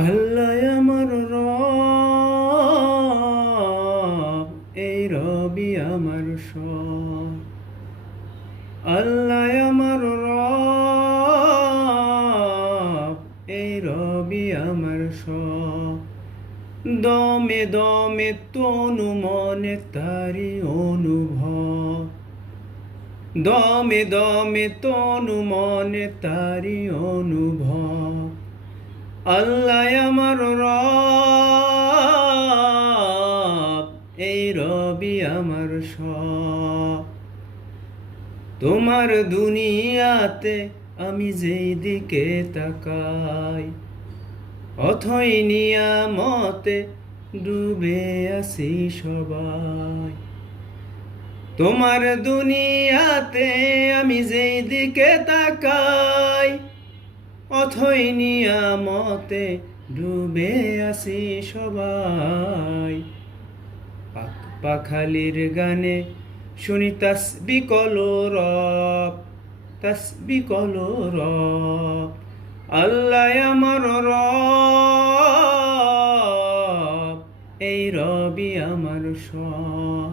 আল্লাহ আমার রব, এই রবি আমার সব। আল্লাহ আমার রব, এই রবি আমার সব। দমে দমে তনু মনে তারি অনুভব, দমে দমে তনু মনে তারি অনুভব। আল্লাহ আমার রব, এই রবি আমার সব। তোমার দুনিয়াতে আমি যেই দিকে তাকাই, অথই নিয়ামতে ডুবে আছি সবাই। তোমার দুনিয়াতে আমি যেই দিকে তাকাই, অথই নিয়ামতে ডুবে আছি সবাই। পাখালির গানে শুনি তাসবি কলরব, তাসবি কলরব। আল্লাহ আমার রব, এই রবি আমার সব।